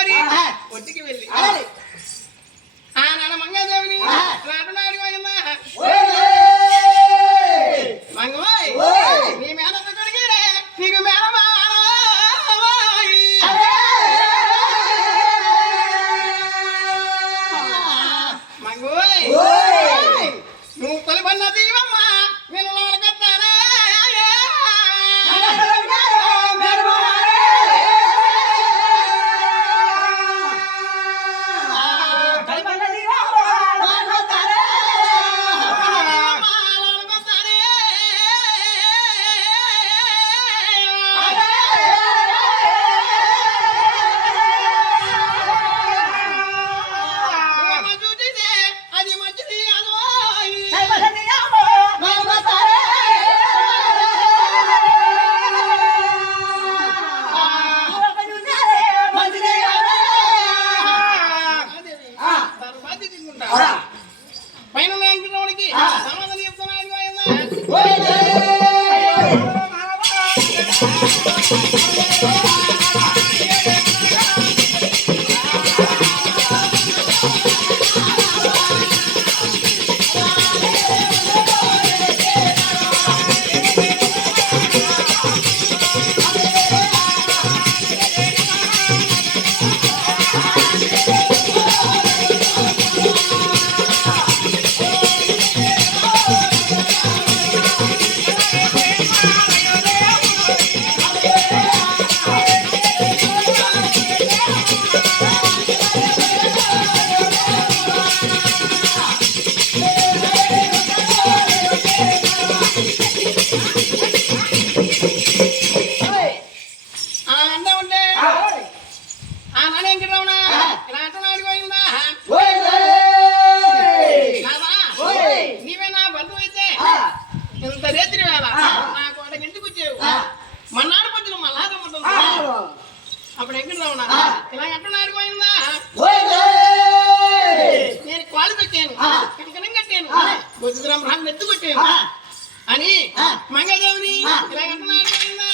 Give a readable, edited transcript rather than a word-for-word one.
వారి ఒట్టికి వెళ్ళి ఆనాడు మంగాదేవిని రాటునాడు మంగవాయ్ నీ మేనత కొడుకు నీకు మేనమా మంగవాయ్ నువ్వు కొలిపన్న దీవమ్మా నేను లోనకొస్తానా పైన వాడికి సమాధానం చెప్తున్నాడు నీవే నా బంధువు అయితే ఇంత రేత్రి వేళ నా కోటకి ఇంటికి వచ్చేవు మన్నాడు పొద్దున మళ్ళా అప్పుడు ఎక్కడ రావునా ఇలా ఎట్టున్నాడు పోయిందా నేను కాలు పెట్టాను కనకనం కట్టాను బుద్ధిరామ్ రామ్ ఎత్తు కొట్టాను అని మంగదేవిని ఇలా ఎట్టున్నాడు పోయిందా